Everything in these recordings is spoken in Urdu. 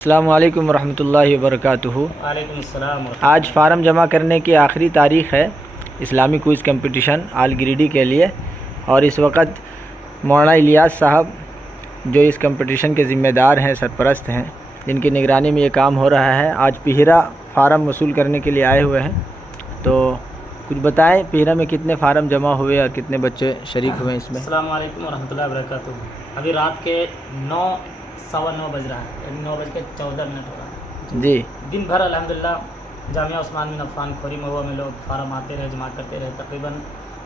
السلام علیکم ورحمۃ اللہ وبرکاتہ۔ وعلیکم السلام آج فارم جمع کرنے کی آخری تاریخ ہے اسلامی کوئز کمپٹیشن آل گریڈی کے لیے، اور اس وقت مولانا الیاس صاحب جو اس کمپٹیشن کے ذمہ دار ہیں، سرپرست ہیں، جن کی نگرانی میں یہ کام ہو رہا ہے، آج پیہرا فارم وصول کرنے کے لیے آئے ہوئے ہیں۔ تو کچھ بتائیں پیہرا میں کتنے فارم جمع ہوئے اور کتنے بچے شریک ہوئے اس میں؟ السلام علیکم ورحمۃ اللہ وبرکاتہ۔ ابھی رات کے 9:15 بج رہا ہے، 9:14 ہو رہا ہے جی، دن بھر الحمدللہ جامعہ عثمان بن عفان کھوری مہوا میں لوگ فارم آتے رہے، جمع کرتے رہے۔ تقریباً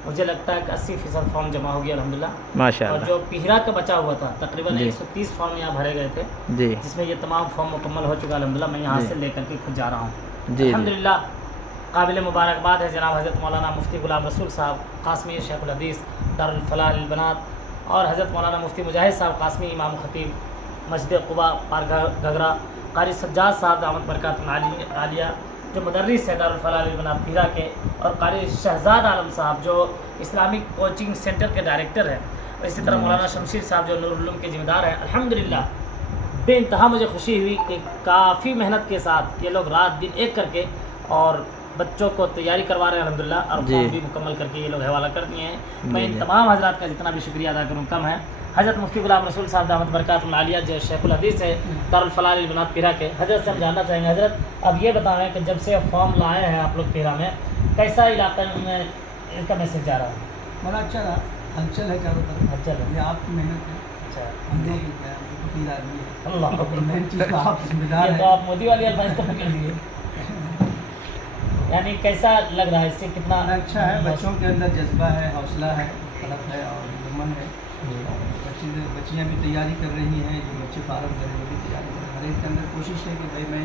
مجھے لگتا ہے کہ 80% فارم جمع ہو گیا الحمدللہ، ماشاء اور اللہ۔ جو پیہرا کا بچا ہوا تھا تقریباً جی 130 فارم یہاں بھرے گئے تھے، جی جس میں یہ تمام فارم مکمل ہو چکا الحمدللہ۔ میں یہاں جی سے لے کر کے خود جا رہا ہوں جی الحمدللہ۔ قابل مبارکباد ہے جناب حضرت مولانا مفتی غلام رسول صاحب قاسمی شیخ الحدیث دارالفلاح للبنات، اور حضرت مولانا مفتی مجاہد صاحب قاسمی امام خطیب مسجد قباء پارک گھگھرا، قاری سجاد صاحب دامت برکاتہ عالیہ جو مدرس ہے دارالفلاح للبنات پیہرا کے، اور قاری شہزاد عالم صاحب جو اسلامک کوچنگ سینٹر کے ڈائریکٹر ہیں، اور اسی طرح مولانا شمشیر صاحب جو نور العلوم کے ذمہ دار ہیں۔ الحمدللہ بے انتہا مجھے خوشی ہوئی کہ کافی محنت کے ساتھ یہ لوگ رات دن ایک کر کے اور بچوں کو تیاری کروا رہے ہیں الحمدللہ، اور فارم بھی مکمل کر کے یہ لوگ حوالہ کر دیے ہیں۔ میں ان تمام حضرات کا جتنا بھی شکریہ ادا کروں کم ہے۔ حضرت مفتی غلام رسول صاحب دامت برکاتہ عالیہ جو شیخ الحدیث ہے دارالفلاح للبنات پیہرا کے، حضرت سے ہم جاننا چاہیں گے، حضرت اب یہ بتائیں کہ جب سے فارم لائے ہیں آپ لوگ پیہرا میں، کیسا علاقہ میں ان کا میسج جا رہا ہے؟ بڑا اچھا رہا، ہلچل ہے چاروں طرف، اچھا یہ آپ کی محنت ہے، اچھا ہم لوگ فقیر آدمی ہے، اللہ مین چیز کا آپ ذمہ دار یہ ہے۔ تو آپ مودی والی الفاظ تو پکڑ لیے۔ یعنی کیسا لگ رہا ہے، اس سے کتنا بڑا اچھا ہے، بچوں کے اندر جذبہ ہے، حوصلہ ہے، طلب ہے اور ہمت ہے، اور بچیاں بھی تیاری کر رہی ہیں، جو بچے فارغ کریں وہ بھی تیاری کر رہے ہیں۔ ہر ایک کے اندر کوشش ہے کہ بھائی میں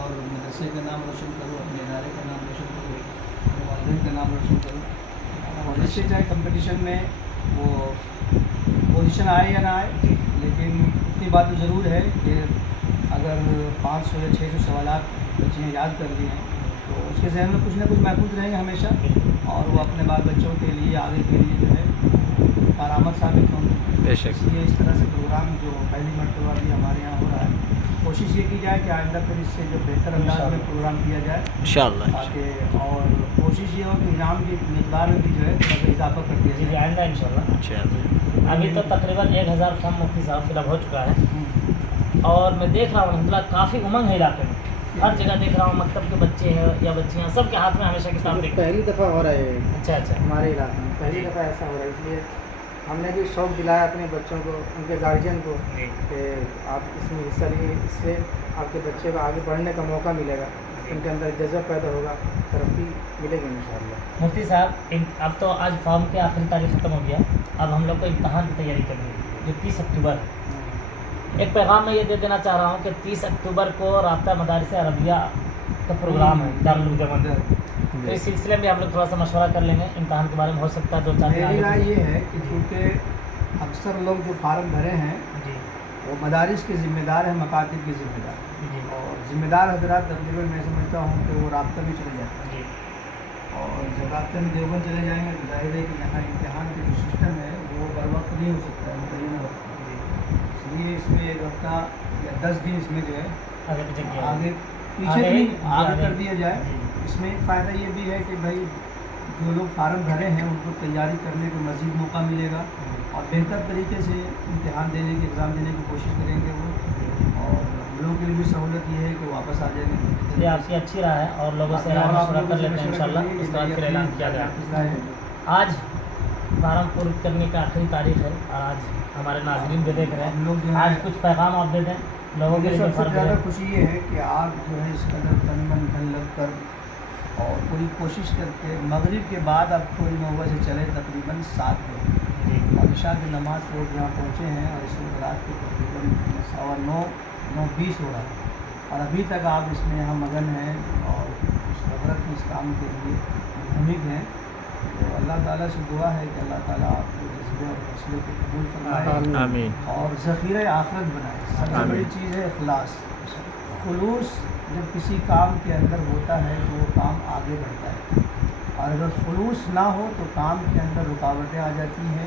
اور مدرسے کا نام روشن کروں، اپنے ادارے کا نام روشن کروں، اپنے والدین کا نام روشن کروں، اور اس سے چاہے کمپٹیشن میں وہ پوزیشن آئے یا نہ آئے، لیکن اتنی بات تو ضرور ہے کہ اگر 500 یا 600 سوالات بچے یاد کر لیے ہیں تو اس کے ذہن میں کچھ نہ کچھ محفوظ رہیں گے ہمیشہ، اور وہ اپنے بال بچوں کے لیے آگے کے لیے جو ہے کارآمد ثابت ہوں گے۔ بے شک۔ اس لیے اس طرح سے پروگرام جو پہلی مرتبہ بھی ہمارے یہاں ہو رہا ہے، کوشش یہ کی جائے کہ آئندہ پھر اس سے جو بہتر انداز میں پروگرام کیا جائے، انشاءاللہ۔ تاکہ اور کوشش یہ ہو کہ انعام کی مقدار میں بھی جو ہے تھوڑا سا اضافہ کر دیا جی جائے۔ آئندہ انشاءاللہ۔ ابھی تو تقریباً 1000 فارم مفتی صاحب فل اپ ہو چکا ہے، اور میں دیکھ رہا ہوں الحمدللہ کافی امنگ ہے علاقے میں، ہر جگہ دیکھ رہا ہوں، مکتب کے بچے ہیں یا بچیاں، سب کے ہاتھ میں ہمیشہ کتاب دیکھ رہے ہیں۔ پہلی دفعہ ہو رہا ہے اچھا اچھا ہمارے علاقے میں، پہلی دفعہ ایسا ہو رہا ہے، اس لیے ہم نے بھی شوق دلایا اپنے بچوں کو، ان کے گارجین کو، کہ آپ اس میں حصہ لیے، اس سے آپ کے بچے کو آگے بڑھنے کا موقع ملے گا، ان کے اندر جذب پیدا ہوگا، ترقی ملے گی انشاءاللہ۔ مفتی صاحب اب تو آج فارم کی آخری تاریخ ختم ہو گیا، اب ہم لوگ کو امتحان کی تیاری کرنی ہے جو 30 اکتوبر ہے۔ ایک پیغام میں یہ دے دینا چاہ رہا ہوں کہ 30 اکتوبر کو رابطہ مدارس عربیہ کا پروگرام ہے دارالعلوم دیوبند، تو اس سلسلے میں ہم لوگ تھوڑا سا مشورہ کر لیں گے امتحان کے بارے میں، ہو سکتا ہے 2-4 دن میری رائے آگے۔ یہ ہے کہ چونکہ اکثر لوگ جو فارم بھرے ہیں جی وہ مدارس کے ذمہ دار ہیں، مکاتب کے ذمہ دار، جی اور ذمہ دار حضرات تقریباً میں سمجھتا ہوں کہ وہ رابطہ میں چلے جاتے ہیں، جی اور جب رابطے میں دیوبند چلے جائیں گے تو ظاہر ہے کہ یہاں امتحان کے جو سسٹم ہے وہ بر وقت نہیں ہو سکتا ہے، متعین وقت۔ اس لیے اس میں ایک ہفتہ یا 10 دن اس میں جو ہے آگے پیچھے کیا آگے پیچھے آگے بھی جی، آگے آگے کر دیا جائے۔ جی۔ اس میں ایک فائدہ یہ بھی ہے کہ بھائی جو لوگ فارم بھرے ہیں ان کو تیاری کرنے کا مزید موقع ملے گا، اور بہتر طریقے سے امتحان دینے کی ایگزام دینے کی کوشش کریں گے وہ، اور ہم لوگوں کے لیے بھی سہولت یہ ہے کہ واپس آ جائیں گے۔ یہ آپ کی اچھی رائے ہے، اور لوگوں سے رائے مشورہ کر لیتے ہیں انشاءاللہ، اس کے بعد پھر اعلان کیا جائے۔ آج فارم پور کرنے کا آخری تاریخ ہے، اور آج ہمارے ناظرین بھی دیکھ رہے ہم لوگ جو ہیں، ہے آج کچھ پیغام آپ دے دیں لوگوں کے مجھے لیے جو سب سے فارم زیادہ بھرے۔ خوشی یہ ہے کہ آپ جو ہے اس قدر تن من دھن لگ کر اور پوری کوشش کر کے مغرب کے بعد اب تھوڑی نوبہ سے چلے تقریباً 7 بجے، جی اور عشاء کی نماز لوگ یہاں پہنچے ہیں، اور اس وقت رات کے تقریباً 9:20 ہو رہا ہے، اور ابھی تک آپ اس میں یہاں مگن ہیں اور اس حضرت کی اس کام کے لیے منہمک ہیں۔ تو اللہ تعالیٰ سے دعا ہے کہ اللہ تعالیٰ آپ کے جذبے اور حوصلے کو قبول فرمائے آمین۔ اور ذخیرہ آخرت بنائے۔ سب سے بڑی چیز ہے اخلاص، خلوص۔ جب کسی کام کے اندر ہوتا ہے تو وہ کام آگے بڑھتا ہے، اور اگر خلوص نہ ہو تو کام کے اندر رکاوٹیں آ جاتی ہیں